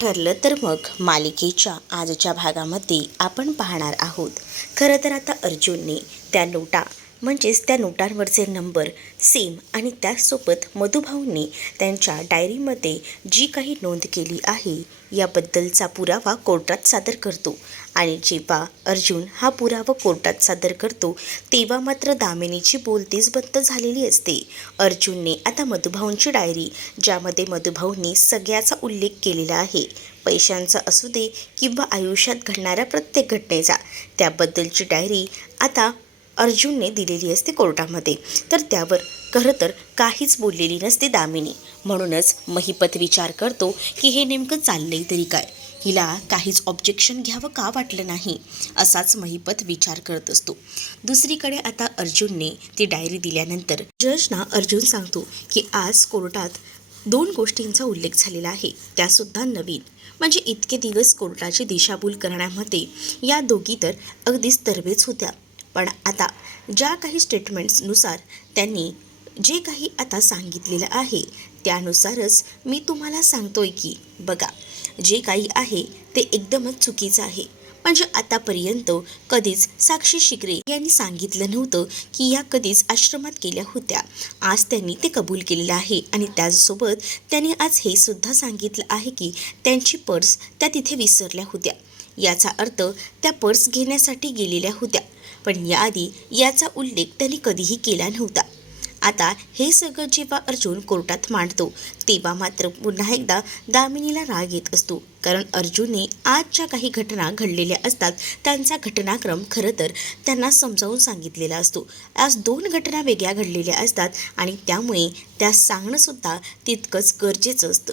ठरलं तर मग मालिकेच्या आजच्या भागामध्ये आपण पाहणार आहोत. खरं तर आता अर्जुनने त्या नोटा म्हणजेच त्या नोटांवरचे नंबर सेम आणि त्याचसोबत मधुभाऊंनी त्यांच्या डायरीमध्ये जी काही नोंद केली आहे याबद्दलचा पुरावा कोर्टात सादर करतो. आणि जेव्हा अर्जुन हा पुरावा कोर्टात सादर करतो तेव्हा मात्र दामिनीची बोलतीच बंद झालेली असते. अर्जुनने आता मधुभाऊंची डायरी ज्यामध्ये मधुभाऊंनी सगळ्याचा उल्लेख केलेला आहे. पैशांचा असू दे किंवा आयुष्यात घडणाऱ्या प्रत्येक घटनेचा त्याबद्दलची डायरी आता अर्जुनने दिलेली असते कोर्टामध्ये. तर त्यावर खरं तर काहीच बोललेली नसते दामिनी. म्हणूनच महिपत विचार करतो की हे नेमकं चाललंय तरी काय? हिला काहीच ऑब्जेक्शन घ्यावं का वाटलं नाही? असाच महिपत विचार करत असतो. दुसरीकडे आता अर्जुनने ती डायरी दिल्यानंतर जजना अर्जुन सांगतो की आज कोर्टात दोन गोष्टींचा उल्लेख झालेला आहे. त्यासुद्धा नवीन. म्हणजे इतके दिवस कोर्टाची दिशाभूल करण्यामध्ये या दोघी तर अगदीच तरबेज होत्या. पण आता ज्या काही स्टेटमेंट्सनुसार त्यांनी जे काही आता सांगितलेलं आहे त्यानुसारच मी तुम्हाला सांगतोय की बघा जे काही आहे ते एकदमच चुकीचं आहे. म्हणजे आतापर्यंत कधीच साक्षी शिकरे यांनी सांगितलं नव्हतं की या कधीच आश्रमात गेल्या होत्या. आज त्यांनी ते कबूल केलेलं आहे आणि त्याचसोबत त्यांनी आज हे सुद्धा सांगितलं आहे की त्यांची पर्स त्या तिथे विसरल्या होत्या. याचा अर्थ त्या पर्स घेण्यासाठी गेलेल्या होत्या. पण याआधी याचा उल्लेख त्यांनी कधीही केला नव्हता. आता हे सगळं जेव्हा अर्जुन कोर्टात मांडतो तेव्हा मात्र पुन्हा एकदा दामिनीला राग येत असतो. कारण अर्जुनने आजच्या काही घटना घडलेल्या असतात त्यांचा घटनाक्रम खरं तर त्यांना समजावून सांगितलेला असतो. आज दोन घटना वेगळ्या घडलेल्या असतात आणि त्यामुळे त्या सांगणंसुद्धा तितकंच गरजेचं असतं.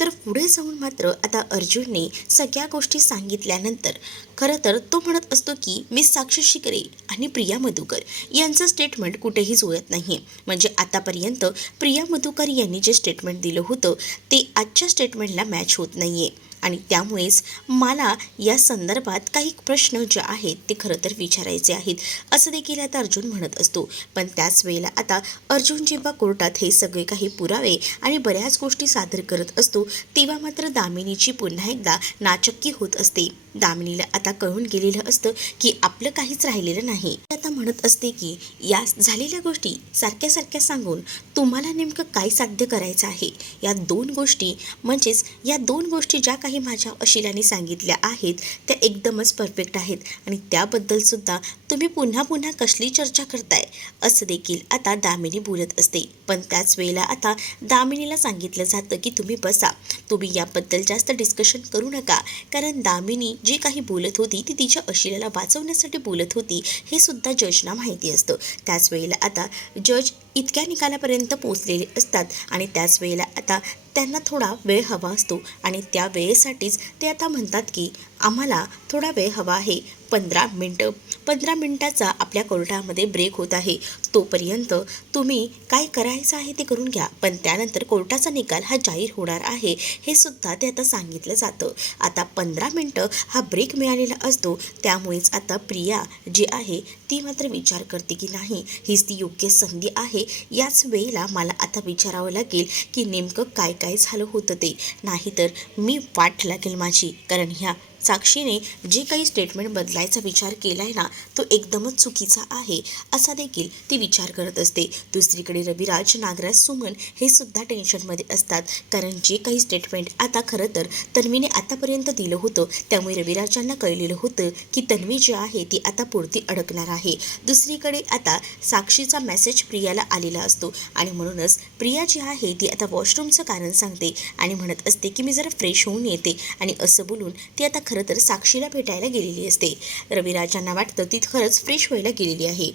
तर पुढे जाऊन मात्र आता अर्जुनने सगळ्या गोष्टी सांगितल्यानंतर खरं तर तो म्हणत असतो की मी साक्षी शिकरे आणि प्रिया मधुकर यांचं स्टेटमेंट कुठेही जुळत नाही म्हणजे आतापर्यंत प्रिया मधुकर यांनी जे स्टेटमेंट दिलं होतं ते आजच्या स्टेटमेंटला मॅच होत नाही आहे आणि त्यामुळेच मला या संदर्भात काही प्रश्न जे आहेत ते खरं तर विचारायचे आहेत असं देखील आता अर्जुन म्हणत असतो. पण त्याच वेळेला आता अर्जुन जेव्हा कोर्टात हे सगळे काही पुरावे आणि बऱ्याच गोष्टी सादर करत असतो तेव्हा मात्र दामिनीची पुन्हा एकदा नाचक्की होत असते. दामिनीला आता कळून गेलेलं असतं की आपलं काहीच राहिलेलं नाही. आता म्हणत असते की या झालेल्या गोष्टी सारख्या सारख्या सांगून तुम्हाला नेमकं काय साध्य करायचं आहे? या दोन गोष्टी म्हणजेच या दोन गोष्टी ज्या काही माझ्या अशिलाने सांगितल्या आहेत त्या एकदमच परफेक्ट आहेत. आणि त्याबद्दलसुद्धा तुम्ही पुन्हा पुन्हा कसली चर्चा करताय? असं देखील आता दामिनी बोलत असते. पण त्याच वेळेला आता दामिनीला सांगितलं जातं की तुम्ही बसा. तुम्ही याबद्दल जास्त डिस्कशन करू नका. कारण दामिनी जी काही बोलत होती ती तिच्या अशिलाला वाचवण्यासाठी बोलत होती हे सुद्धा जजना माहिती असतं. त्याच वेळेला आता जज इतक्या निकालापर्यंत पोचलेले असतात आणि त्याच वेळेला आता त्यांना थोडा वेळ हवा असतो आणि त्या वेळेसाठीच ते आता म्हणतात की आम्हाला थोडा वेळ हवा आहे. पंधरा मिनटं. पंधरा मिनटाचा आपल्या कोर्टामध्ये ब्रेक होत आहे. तोपर्यंत तुम्ही काय करायचं आहे ते करून घ्या. पण त्यानंतर कोर्टाचा निकाल हा जाहीर होणार आहे हे सुद्धा ते आता सांगितलं जातं. आता पंधरा मिनटं हा ब्रेक मिळालेला असतो त्यामुळेच आता प्रिया जी आहे ती मात्र विचार करते की नाही हीच ती योग्य संधी आहे. याच वेळेला मला आता विचारावं लागेल की नेमकं काय काय झालं होतं ते. नाहीतर मी वाट लागेल माझी कारण ह्या साक्षीने जे काही स्टेटमेंट बदलायचा विचार केला आहे ना तो एकदमच चुकीचा आहे असा देखील ती विचार करत असते. दुसरीकडे रविराज नागराज सुमन हे सुद्धा टेन्शनमध्ये असतात. कारण जे काही स्टेटमेंट आता खरं तर तन्वीने आतापर्यंत दिलं होतं त्यामुळे रविराजांना कळलेलं होतं की तन्वी जी आहे ती आता पुरती अडकणार आहे. दुसरीकडे आता साक्षीचा मेसेज प्रियाला आलेला असतो आणि म्हणूनच प्रिया जी आहे ती आता वॉशरूमचं कारण सांगते आणि म्हणत असते की मी जरा फ्रेश होऊन येते आणि असं बोलून ती आता खरं तर साक्षीला भेटायला गेलेली असते. रविराजांना वाटतं ती खरंच फ्रेश व्हायला गेलेली आहे.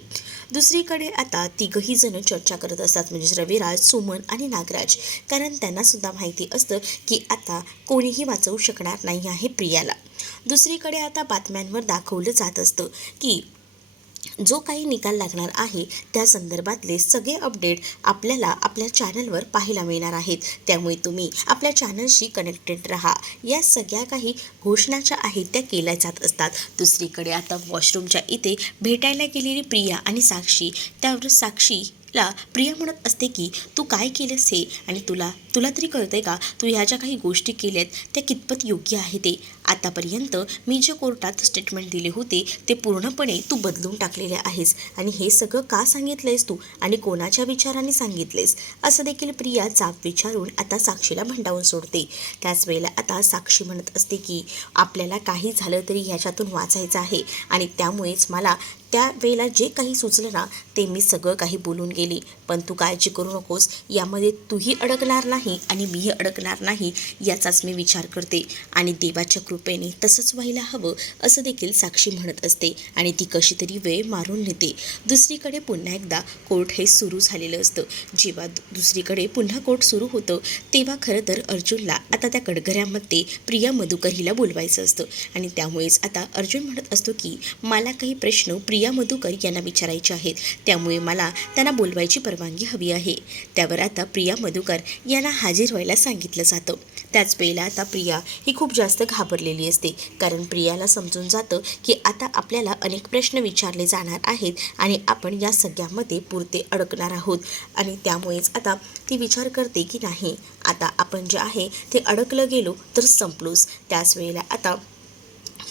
दुसरीकडे आता तिघही जण चर्चा करत असतात म्हणजेच रविराज सुमन आणि नागराज. कारण त्यांना सुद्धा माहिती असतं की आता कोणीही वाचवू शकणार नाही आहे प्रियाला. दुसरीकडे आता बातम्यांवर दाखवलं जात असतं की जो काही निकाल लागणार आहे त्या संदर्भातले सगळे अपडेट आपल्याला आपल्या चॅनलवर पाहायला मिळणार आहेत. त्यामुळे तुम्ही आपल्या चॅनलशी कनेक्टेड राहा. या सगळ्या काही घोषणा ज्या आहेत त्या केल्या जात असतात. दुसरीकडे आता वॉशरूमच्या इथे भेटायला गेलेली प्रिया आणि साक्षी त्यावर साक्षी ला प्रिया म्हणत असते की तू काय केलंस हे? आणि तुला तुला तरी कळतंय का? तू ह्या ज्या काही गोष्टी केल्यात त्या कितपत योग्य आहे ते? आतापर्यंत मी जे कोर्टात स्टेटमेंट दिले होते ते पूर्णपणे तू बदलून टाकलेले आहेस. आणि हे सगळं का सांगितलंयस तू? आणि कोणाच्या विचाराने सांगितलेस असं देखील प्रिया जाब विचारून आता साक्षीला भंडावून सोडते. त्याच वेळेला आता साक्षी म्हणत असते की आपल्याला काही झालं तरी ह्याच्यातून वाचायचं आहे. आणि त्यामुळेच मला त्या वेळेला जे काही सुचलं ना ते मी सगळं काही बोलून गेले. पण तू काळजी करू नकोस. यामध्ये तूही अडकणार नाही. आणि मीही अडकणार नाही याचाच मी विचार करते. आणि देवाच्या कृपेने तसंच व्हायला हवं असं देखील साक्षी म्हणत असते. आणि ती कशी तरी वेळ मारून नेते. दुसरीकडे पुन्हा एकदा कोर्ट हे सुरू झालेलं असतं. जेव्हा दु- दुसरीकडे पुन्हा कोर्ट सुरू होतं तेव्हा खरं तर अर्जुनला आता त्या कडघऱ्यामध्ये प्रिया मधुकर हिला बोलवायचं असतं. आणि त्यामुळेच आता अर्जुन म्हणत असतो की मला काही प्रश्न प्रिया मधुकर यांना विचारायचे आहेत. त्यामुळे मला त्यांना बोलवायची परवानगी हवी आहे. त्यावर आता प्रिया मधुकर यांना हाजीर व्हायला सांगितलं जातं. त्याच वेळेला आता प्रिया ही खूप जास्त घाबरलेली असते. कारण प्रियाला समजून जातं की आता आपल्याला अनेक प्रश्न विचारले जाणार आहेत आणि आपण या सगळ्यामध्ये पुरते अडकणार आहोत. आणि त्यामुळेच आता ती विचार करते की नाही आता आपण जे आहे ते अडकलं गेलो तर संपलोच. त्याच वेळेला आता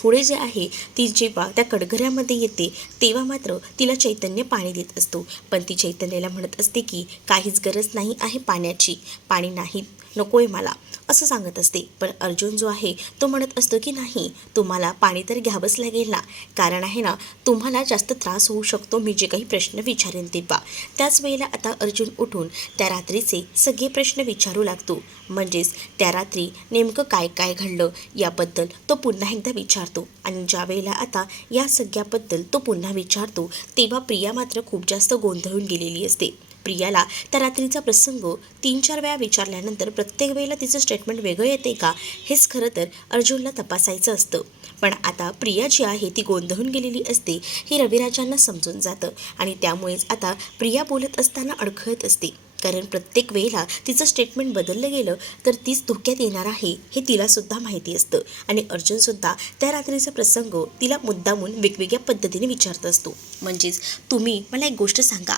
पुढे जे आहे ती जेव्हा त्या कडघऱ्यामध्ये येते तेव्हा मात्र तिला चैतन्य पाणी देत असतो. पण ती चैतन्याला म्हणत असते की काहीच गरज नाही आहे पाण्याची. पाणी नाही नको आहे मला असं सांगत असते. पण अर्जुन जो आहे तो म्हणत असतो की नाही तुम्हाला पाणी तर घ्यावंच लागेल ना. कारण आहे ना तुम्हाला जास्त त्रास होऊ शकतो मी जे काही प्रश्न विचारेन तेव्हा त्याच वेळेला आता अर्जुन उठून त्या रात्रीचे सगळे प्रश्न विचारू लागतो. म्हणजेच त्या रात्री नेमकं काय काय घडलं याबद्दल तो पुन्हा एकदा विचारतो. आणि ज्या वेळेला आता या सगळ्याबद्दल तो पुन्हा विचारतो तेव्हा प्रिया मात्र खूप जास्त गोंधळून गेलेली असते. प्रियाला त्या रात्रीचा प्रसंग तीन चार वेळा विचारल्यानंतर प्रत्येक वेळेला तिचं स्टेटमेंट वेगळं येते का? हेच खरं तर अर्जुनला तपासायचं असतं. पण आता प्रिया जी आहे ती गोंधळून गेलेली असते हे रविराजांना समजून जातं आणि त्यामुळेच आता प्रिया बोलत असताना अडखळत असते. कारण प्रत्येक वेळेला तिचं स्टेटमेंट बदललं गेलं तर तीच धोक्यात येणार आहे हे तिलासुद्धा माहिती असतं. आणि अर्जुनसुद्धा त्या रात्रीचा प्रसंग तिला मुद्दामून वेगवेगळ्या पद्धतीने विचारत असतो. म्हणजेच तुम्ही मला एक गोष्ट सांगा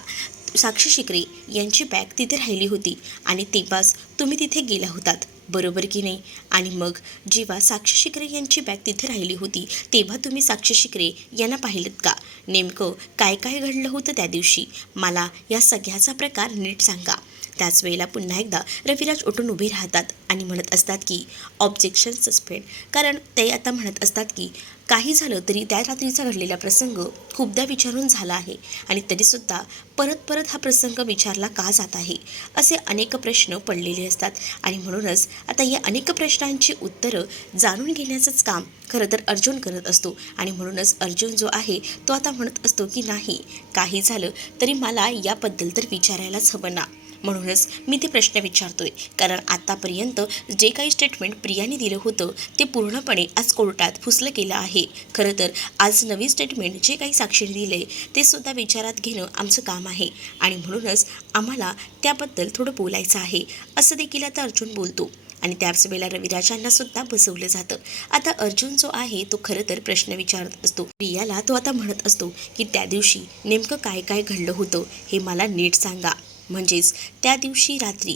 साक्षी शिकरे यांची बॅग तिथे राहिली होती आणि तेव्हाच तुम्ही तिथे गेला होतात. बरोबर की नाही? आणि मग जेव्हा साक्षी शिकरे यांची बॅग तिथे राहिली होती तेव्हा तुम्ही साक्षी शिकरे यांना पाहिलं का? नेमकं काय काय घडलं होतं त्या दिवशी? मला या सगळ्याचा प्रकार नीट सांगा. त्याच वेळेला पुन्हा एकदा रविराज उठून उभे राहतात आणि म्हणत असतात की ऑब्जेक्शन सस्पेंड कारण ते आता म्हणत असतात की काही झालं तरी त्या रात्रीचा घडलेला प्रसंग खूपदा विचारून झाला आहे आणि तरीसुद्धा परत परत हा प्रसंग विचारला का जात आहे असे अनेक प्रश्न पडलेले असतात. आणि म्हणूनच आता या अनेक प्रश्नांची उत्तरं जाणून घेण्याचंच काम खरं तर अर्जुन करत असतो. आणि म्हणूनच अर्जुन जो आहे तो आता म्हणत असतो की नाही काही झालं तरी मला याबद्दल तर विचारायलाच हवं ना. म्हणूनच मी ते प्रश्न विचारतोय. कारण आतापर्यंत जे काही स्टेटमेंट प्रियाने दिलं होतं ते पूर्णपणे आज कोर्टात फुसलं गेलं आहे. खरं तर आज नवीन स्टेटमेंट जे काही साक्षीने दिले ते सुद्धा विचारात घेणं आमचं काम आहे. आणि म्हणूनच आम्हाला त्याबद्दल थोडं बोलायचं आहे असं देखील आता अर्जुन बोलतो. आणि त्याच वेळेला रविराजांना सुद्धा बसवलं जातं. आता अर्जुन जो आहे तो खरं तर प्रश्न विचारत असतो. प्रियाला तो आता म्हणत असतो की त्या दिवशी नेमकं काय काय घडलं होतं हे मला नीट सांगा. म्हणजेच त्या दिवशी रात्री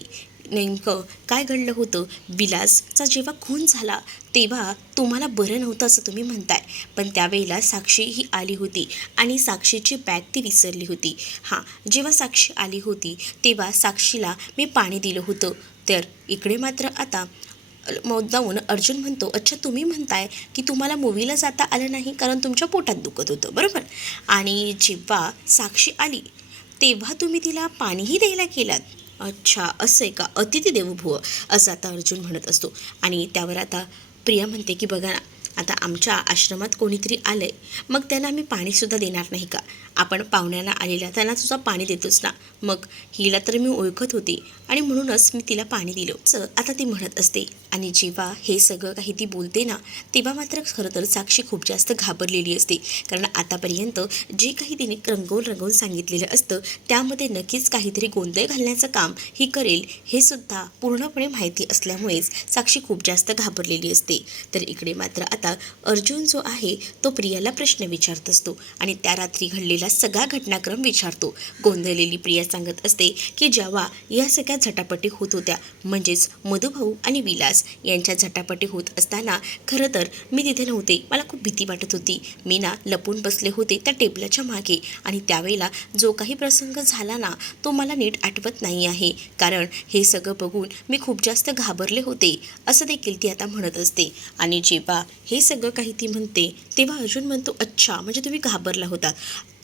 नेमकं काय घडलं होतं? विलासचा जेव्हा खून झाला तेव्हा तुम्हाला बरं नव्हतं असं तुम्ही म्हणताय. पण त्यावेळेला साक्षी ही आली होती आणि साक्षीची बॅग ती विसरली होती. हां जेव्हा साक्षी आली होती तेव्हा साक्षीला मी पाणी दिलं होतं. तर इकडे मात्र आता मुद्दाहून अर्जुन म्हणतो अच्छा तुम्ही म्हणताय की तुम्हाला मूवीला जाता आलं नाही कारण तुमच्या पोटात दुखत होतं. बरोबर? आणि जेव्हा साक्षी आली तेव्हा तुम्ही तिला पाणीही द्यायला केलात अच्छा असं आहे का? अतिथी देवभुव असं आता अर्जुन म्हणत असतो. आणि त्यावर आता प्रिया म्हणते की बघा ना आता आमच्या आश्रमात कोणीतरी आलं आहे मग त्यांना आम्ही पाणीसुद्धा देणार नाही का? आपण पाहुण्यांना आलेल्या त्यांना सुद्धा पाणी देतोच ना. मग हिला तर मी ओळखत होती आणि म्हणूनच मी तिला पाणी दिलं. असं आता ती म्हणत असते. आणि जेव्हा हे सगळं काही ती बोलते ना तेव्हा मात्र खरं तर साक्षी खूप जास्त घाबरलेली असते. कारण आतापर्यंत जे काही तिने रंगवून रंगवून सांगितलेलं असतं त्यामध्ये नक्कीच काहीतरी गोंधळ घालण्याचं काम ही करेल हे सुद्धा पूर्णपणे माहिती असल्यामुळेच साक्षी खूप जास्त घाबरलेली असते. तर इकडे मात्र आता अर्जुन जो आहे तो प्रियाला प्रश्न विचारत असतो आणि त्या रात्री घडलेला सगळा घटनाक्रम विचारतो. गोंधळलेली प्रिया सांगत असते की जेव्हा या सगळ्या झटापटी होत होत्या म्हणजेच मधुभाऊ आणि विलास यांच्या झटापटी होत असताना खरं तर मी तिथे नव्हते मला खूप भीती वाटत होती. मी ना लपून बसले होते त्या टेबलाच्या मागे आणि त्यावेळेला जो काही प्रसंग झाला ना तो मला नीट आठवत नाही आहे. कारण हे सगळं बघून मी खूप जास्त घाबरले होते असं देखील ती आता म्हणत असते. आणि जेव्हा हे सगळं काही ती म्हणते तेव्हा अर्जुन म्हणतो अच्छा म्हणजे तुम्ही घाबरला होता.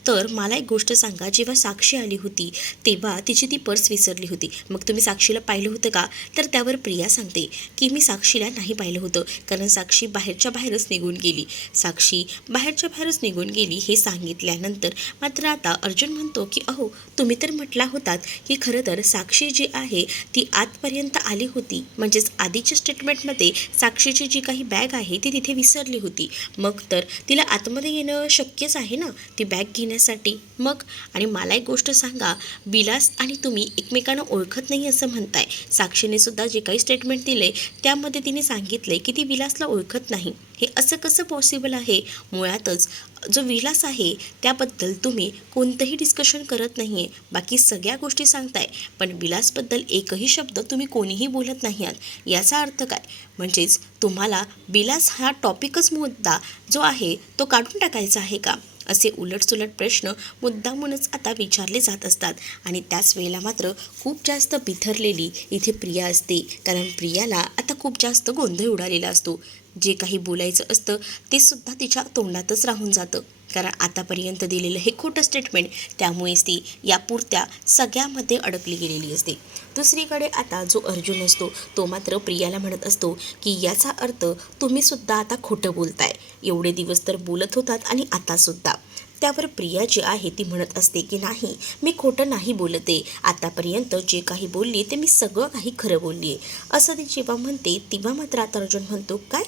तर मला एक गोष्ट सांगा जेव्हा साक्षी आली होती तेव्हा तिची ती पर्स विसरली होती. मग तुम्ही साक्षीला पाहिलं होतं का? तर त्यावर प्रिया सांगते की मी साक्षीला नाही पाहिलं होतं कारण साक्षी बाहेरच्या बाहेरच निघून गेली. साक्षी बाहेरच्या बाहेरच निघून गेली हे सांगितल्यानंतर मात्र आता अर्जुन म्हणतो की अहो तुम्ही तर म्हटला होतात की खरं तर साक्षी जी आहे ती आतपर्यंत आली होती. म्हणजेच आधीच्या स्टेटमेंटमध्ये साक्षीची जी काही बॅग आहे ती तिथे विसरली होती. मग तर तिला आतमध्ये येणं शक्यच आहे ना? ती बॅग करण्यासाठी. मग आणि मला एक गोष्ट सांगा विलास आणि तुम्ही एकमेकांना ओळखत नाही असं म्हणताय. साक्षीने सुद्धा जे काही स्टेटमेंट दिले त्यामध्ये तिने सांगितले की ती विलासला ओळखत नाही. हे असं कसं पॉसिबल आहे? मुळातच जो विलास आहे त्याबद्दल तुम्ही कोणतंही डिस्कशन करत नाही आहे बाकी सगळ्या गोष्टी सांगताय. पण विलासबद्दल एकही शब्द तुम्ही कोणीही बोलत नाही आहात. याचा अर्थ काय? म्हणजेच तुम्हाला विलास हा टॉपिकच मुद्दा जो आहे तो काढून टाकायचा आहे का? असे उलटसुलट प्रश्न मुद्दामूनच आता विचारले जात असतात. आणि त्याच वेळेला मात्र खूप जास्त बिथरलेली इथे प्रिया असते. कारण प्रियाला आता खूप जास्त गोंधळ उडालेला असतो. जे काही बोलायचं असतं ते सुद्धा तिच्या तोंडातच राहून जातं. कारण आतापर्यंत दिलेलं हे खोटं स्टेटमेंट त्यामुळेच ती यापुरत्या सगळ्यामध्ये अडकली गेलेली असते. दुसरीकडे आता जो अर्जुन असतो तो मात्र प्रियाला म्हणत असतो की याचा अर्थ तुम्ही सुद्धा आता खोटं बोलताय. एवढे दिवस तर बोलत होतात आणि आतासुद्धा त्यावर प्रिया जी आहे ती म्हणत असते की नाही मी खोटं नाही बोलते. आतापर्यंत जे काही बोलली ते मी सगळं काही खरं बोलली आहे असं ती जेव्हा म्हणते तेव्हा मात्र आता अर्जुन म्हणतो काय?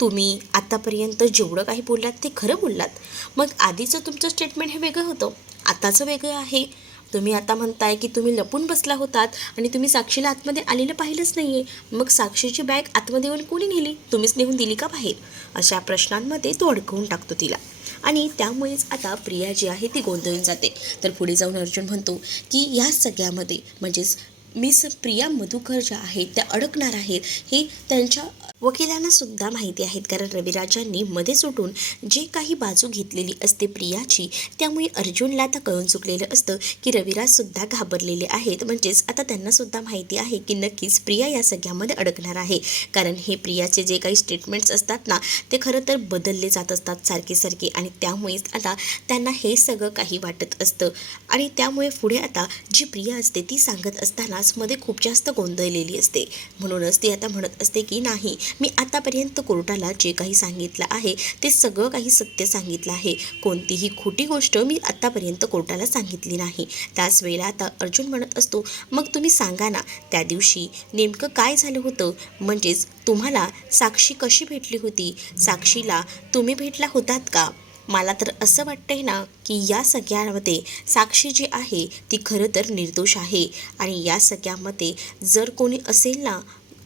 तुम्ही आतापर्यंत जेवढं काही बोललात ते खरं बोललात. मग आधीचं तुमचं स्टेटमेंट हे वेगळं होतं. आताचं वेगळं आहे. तुम्ही आता म्हणताय की तुम्ही लपून बसला होतात आणि तुम्ही साक्षीला आतमध्ये आलेलं पाहिलंच नाही आहे मग साक्षीची बॅग आतमध्ये येऊन कोणी नेली? तुम्हीच नेऊन दिली का बाहेर? अशा प्रश्नांमध्ये तो अडकवून टाकतो तिला. आणि त्यामुळेच आता प्रिया जी आहे ती गोंधळून जाते. तर पुढे जाऊन अर्जुन म्हणतो की या सगळ्यामध्ये म्हणजेच मिस प्रिया मधुकर ज्या आहेत त्या अडकणार आहेत हे त्यांच्या वकिलांना सुद्धा माहिती आहेत. कारण रविराजांनी मध्ये सुटून जे काही बाजू घेतलेली असते प्रियाची त्यामुळे अर्जुनला आता कळून चुकलेलं असतं की रविराज सुद्धा घाबरलेले आहेत. म्हणजेच आता त्यांना सुद्धा माहिती आहे की नक्कीच प्रिया या सगळ्यामध्ये अडकणार आहे. कारण हे प्रियाचे जे काही स्टेटमेंट्स असतात ना ते खरं तर बदलले जात असतात सारखे सारखे आणि त्यामुळेच आता त्यांना हे सगळं काही वाटत असतं. आणि त्यामुळे पुढे आता जी प्रिया असते ती सांगत असतानाच मध्ये खूप जास्त गोंधळलेली असते. म्हणूनच ती आता म्हणत असते की नाही मी आतापर्यंत कोर्टाला जे काही सांगितलं आहे ते सगळं काही सत्य सांगितलं आहे. कोणतीही खोटी गोष्ट मी आतापर्यंत कोर्टाला सांगितली नाही. त्याच वेळेला आता अर्जुन म्हणत असतो मग तुम्ही सांगा ना त्या दिवशी नेमकं काय झालं होतं? म्हणजेच तुम्हाला साक्षी कशी भेटली होती? साक्षीला तुम्ही भेटला होतात का? मला तर असं वाटतंय ना की या सगळ्यामध्ये साक्षी जी आहे ती खरं तर निर्दोष आहे. आणि या सगळ्यामध्ये जर कोणी असेल ना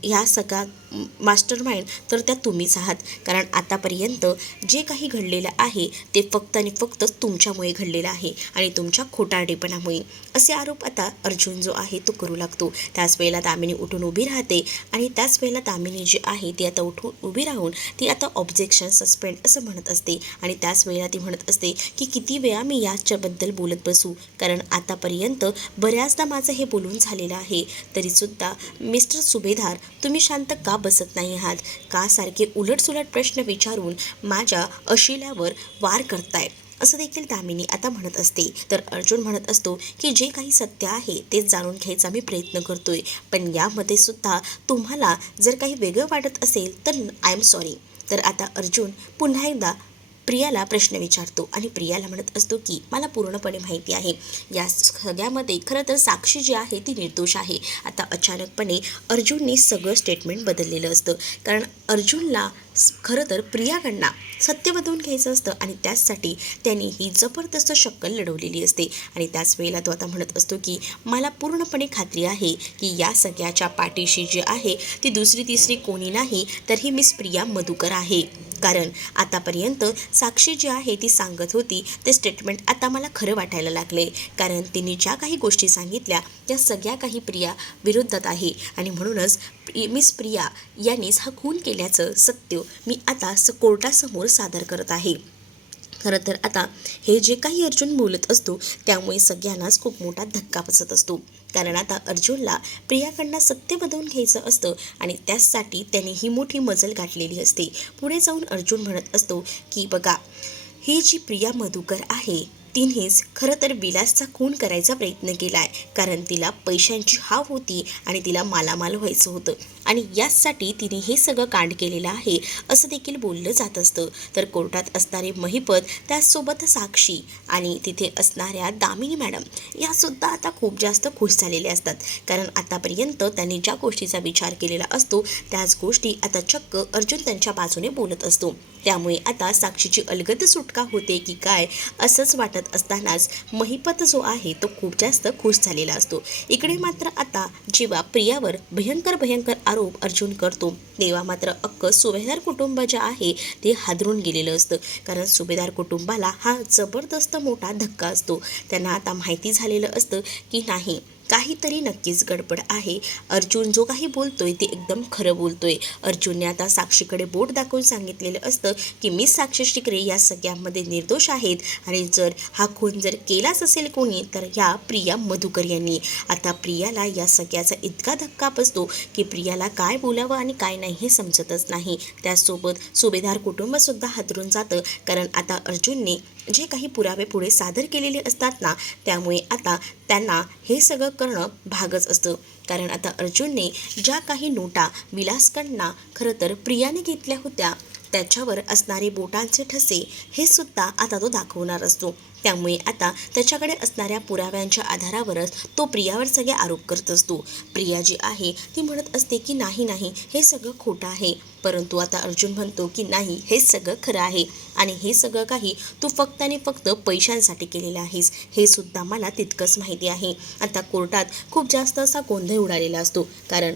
ह्या सगळा मास्टर माइंड तर त्या तुम्हीच आहात. कारण आतापर्यंत जे काही घडलेलं आहे ते फक्त आणि फक्त तुमच्यामुळे घडलेलं आहे आणि तुमच्या खोटारडेपणामुळे. असे आरोप आता अर्जुन जो आहे तो करू लागतो. त्याच वेळेला दामिनी उठून उभी राहते आणि त्याच वेळेला दामिनी जी आहे ती आता उठून उभी राहून ती आता ऑब्जेक्शन सस्पेंड असं म्हणत असते. आणि त्याच वेळेला ती म्हणत असते की किती वेळा मी याच्याबद्दल बोलत बसू? कारण आतापर्यंत बऱ्याचदा माझं हे बोलून झालेलं आहे. तरीसुद्धा मिस्टर सुभेदार तुम्ही शांत का बसत नाही आहात? का सारखे उलटसुलट प्रश्न विचारून माझ्या अशिल्यावर वार करताय? असं देखील दामिनी आता म्हणत असते. तर अर्जुन म्हणत असतो की जे काही सत्य आहे ते जाणून घ्यायचा मी प्रयत्न करतोय. पण यामध्ये सुद्धा तुम्हाला जर काही वेगळं वाटत असेल तर आय एम सॉरी तर आता अर्जुन पुन्हा एकदा प्रियाला प्रश्न विचारतो आणि प्रियाला म्हणत असतो की मला पूर्णपणे माहिती आहे. या सगळ्यामध्ये खरं तर साक्षी जी आहे ती निर्दोष आहे. आता अचानकपणे अर्जुनने सगळं स्टेटमेंट बदललेलं असतं. कारण अर्जुनला खरं तर प्रियाकडनं सत्य बदलून घ्यायचं असतं आणि त्याचसाठी त्यांनी ही जबरदस्त शक्कल लढवलेली असते. आणि त्याच वेळेला तो आता म्हणत असतो की मला पूर्णपणे खात्री आहे की या सगळ्याच्या पाठीशी जी आहे ती दुसरी तिसरी कोणी नाही तर ही मिस प्रिया मधुकर आहे. कारण आतापर्यंत साक्षी जी आहे ती सांगत होती ते स्टेटमेंट आता मला खरं वाटायला लागले. कारण तिने ज्या काही गोष्टी सांगितल्या त्या सगळ्या काही प्रिया विरोधात आहे. आणि म्हणूनच मिस प्रिया यांनीच हा खून केल्याचं सत्य मी आता स कोर्टासमोर सादर करत आहे. खरं तर आता हे जे काही अर्जुन बोलत असतो त्यामुळे सगळ्यांनाच खूप मोठा धक्का बसत असतो. कारण आता अर्जुनला प्रियाकडनं सत्य बदवून घ्यायचं असतं आणि त्याचसाठी त्याने ही मोठी मजल गाठलेली असते. पुढे जाऊन अर्जुन म्हणत असतो की बघा ही जी प्रिया मधुकर आहे तिनेच खरं तर विलासचा खून करायचा प्रयत्न केला आहे कारण तिला पैशांची हाव होती आणि तिला मालामाल व्हायचं होतं. आणि याचसाठी तिने हे सगळं कांड केलेलं आहे असं देखील बोललं जात असतं. तर कोर्टात असणारे महिपत त्याचसोबत साक्षी आणि तिथे असणाऱ्या दामिनी मॅडम यासुद्धा आता खूप जास्त खुश झालेल्या असतात. कारण आतापर्यंत त्यांनी ज्या गोष्टीचा विचार केलेला असतो त्याच गोष्टी आता चक्क अर्जुन त्यांच्या बाजूने बोलत असतो. त्यामुळे आता साक्षीची अलगद सुटका होते की काय असंच वाटत असतानाच महिपत जो आहे तो खूप जास्त खुश झालेला असतो. इकडे मात्र आता जेव्हा प्रियावर भयंकर भयंकर आरोप अर्जुन करतो. तेव्हा मात्र अक्क सुभेदार कुटुंब जे आहे ते हादरून गेलेलं असतं. कारण सुभेदार कुटुंबाला हा जबरदस्त मोठा धक्का असतो. त्यांना आता माहिती झालेलं असतं की नाही काहीतरी नक्कीच गडबड आहे. अर्जुन जो काही बोलतोय ते एकदम खरं बोलतोय. अर्जुनने आता साक्षीकडे बोट दाखवून सांगितलेलं असतं की मी साक्षी शिकरे या सगळ्यामध्ये निर्दोष आहेत. आणि जर हा खून जर केलाच असेल कोणी तर ह्या प्रिया मधुकर यांनी. आता प्रियाला या सगळ्याचा इतका धक्का बसतो की प्रियाला काय बोलावं आणि काय नाही हे समजतच नाही. त्याचसोबत सुभेदार कुटुंबसुद्धा हादरून जातं. कारण आता अर्जुनने जे काही पुरावे पुढे सादर केलेले असतात ना त्यामुळे आता त्यांना हे सगळं करणं भागच असतं. कारण आता अर्जुनने ज्या काही नोटा विलासकडना खरं तर प्रियाने घेतल्या होत्या त्याच्यावर असणारे बोटांचे ठसे हे सुद्धा आता तो दाखवणार असतो. त्यामुळे आता त्याच्याकडे असणाऱ्या पुराव्यांच्या आधारावरच तो प्रियावर सगळे आरोप करत असतो. प्रिया जी आहे ती म्हणत असते की नाही नाही हे सगळं खोटं आहे. परंतु आता अर्जुन म्हणतो की नाही हे सगळं खरं आहे. आणि हे सगळं काही तू फक्त आणि फक्त पैशांसाठी केलेलं आहेस. हे सुद्धा मला तितकंच माहिती आहे. आता कोर्टात खूप जास्त असा गोंधळ उडालेला असतो. कारण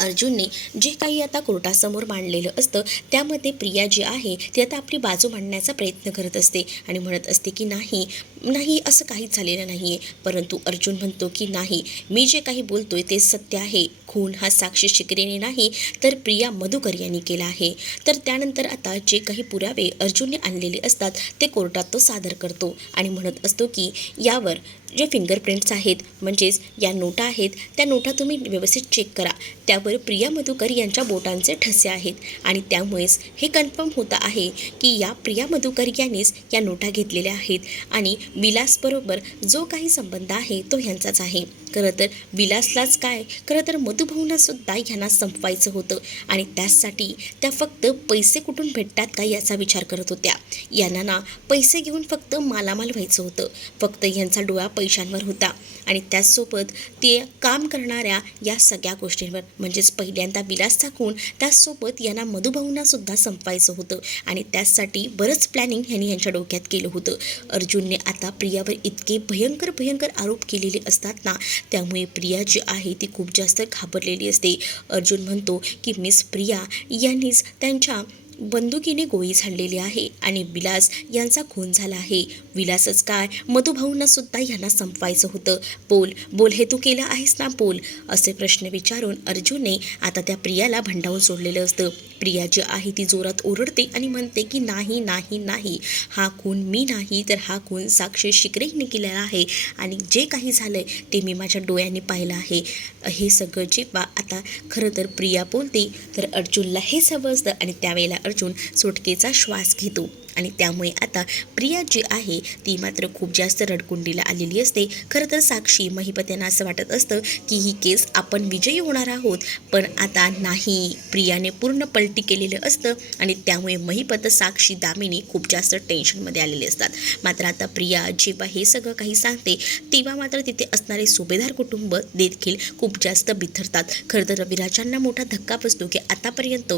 अर्जुनने जे काही आता कोर्टासमोर मांडलेलं असतं त्यामध्ये प्रिया जी आहे ती आता आपली बाजू मांडण्याचा प्रयत्न करत असते आणि म्हणत असते की नाही नाही असं काहीच झालेलं नाही आहे परंतु अर्जुन म्हणतो की नाही मी जे काही बोलतोय ते सत्य आहे. खून हा साक्षी शिकरेने नाही तर प्रिया मधुकर यांनी केला आहे. तर त्यानंतर आता जे काही पुरावे अर्जुनने आणलेले असतात ते कोर्टात तो सादर करतो आणि म्हणत असतो की यावर जे फिंगरप्रिंट्स आहेत म्हणजेच या नोटा आहेत त्या नोटा तुम्ही व्यवस्थित चेक करा. त्यावर प्रिया मधुकर यांच्या बोटांचे ठसे आहेत आणि त्यामुळेच हे कन्फर्म होतं आहे की या प्रिया मधुकर यांनीच या नोटा घेतलेल्या आहेत आणि विलासबरोबर जो काही संबंध आहे तो ह्यांचाच आहे. खरं तर विलासलाच काय? खरं तर मधुभाऊनासुद्धा ह्यांना संपवायचं होतं आणि त्याचसाठी त्या फक्त पैसे कुठून भेटतात का याचा विचार करत होत्या. यांना ना पैसे घेऊन फक्त मालामाल व्हायचं होतं. फक्त ह्यांचा डोळा पैशांवर होता आणि त्याचसोबत ते काम करणाऱ्या या सगळ्या गोष्टींवर म्हणजेच पहिल्यांदा विलास दाखवून त्याचसोबत यांना मधुभाऊनासुद्धा संपवायचं होतं आणि त्याचसाठी बरंच प्लॅनिंग ह्यांनी ह्यांच्या डोक्यात केलं होतं. अर्जुनने आता प्रियावर इतके भयंकर भयंकर आरोप केलेले असतात ना त्यामुळे प्रिया जी आहे ती खूप जास्त घाबरलेली असते. अर्जुन म्हणतो की मिस प्रिया यांनीच त्यांच्या बंदुकीने गोळी झाडलेली आहे आणि विलास यांचा खून झाला आहे. विलासच काय? मधुभाऊंना सुद्धा यांना संपवायचं होतं. बोल बोल हे तू केलं आहेस ना बोल असे प्रश्न विचारून अर्जुनने आता त्या प्रियाला भंडावून सोडलेलं असतं. प्रिया जी आहे ती जोरात ओरडते आणि म्हणते की नाही नाही नाही. हा खून मी नाही. तर हा खून साक्षी शिकरेने केलेला आहे. आणि जे काही झालंय ते मी माझ्या डोळ्याने पाहिलं आहे. हे सगळं जे बा आता खरं तर प्रिया बोलते तर अर्जुनला हे समजतं आणि त्यावेळेला अर्जुन सुटकेचा श्वास घेतो. आणि त्यामुळे आता प्रिया जी आहे ती मात्र खूप जास्त रडकुंडीला आलेली असते. खरं तर साक्षी महिपत्यांना असं वाटत असतं की ही केस आपण विजयी होणार आहोत. पण आता नाही. प्रियाने पूर्ण पलटी केलेलं असतं आणि त्यामुळे महिपत साक्षी दामिनी खूप जास्त टेन्शनमध्ये आलेले असतात. मात्र आता प्रिया जेव्हा हे सगळं काही सांगते तेव्हा मात्र तिथे असणारे सुभेदार कुटुंब देखील खूप जास्त बिथरतात. खरं तर रविराजांना मोठा धक्का बसतो की आतापर्यंत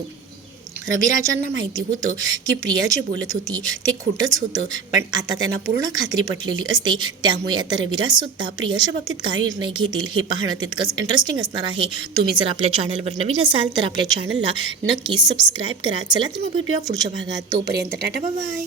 रविराजांना माहिती होतं की प्रिया जे बोलत होती ते खोटंच होतं. पण आता त्यांना पूर्ण खात्री पटलेली असते. त्यामुळे आता रविराजसुद्धा प्रियाच्या बाबतीत काय निर्णय घेतील हे पाहणं तितकंच इंटरेस्टिंग असणार आहे. तुम्ही जर आपल्या चॅनलवर नवीन असाल तर आपल्या चॅनलला नक्की सबस्क्राईब करा. चला तर मग भेटूया पुढच्या भागात. तोपर्यंत टाटा बाय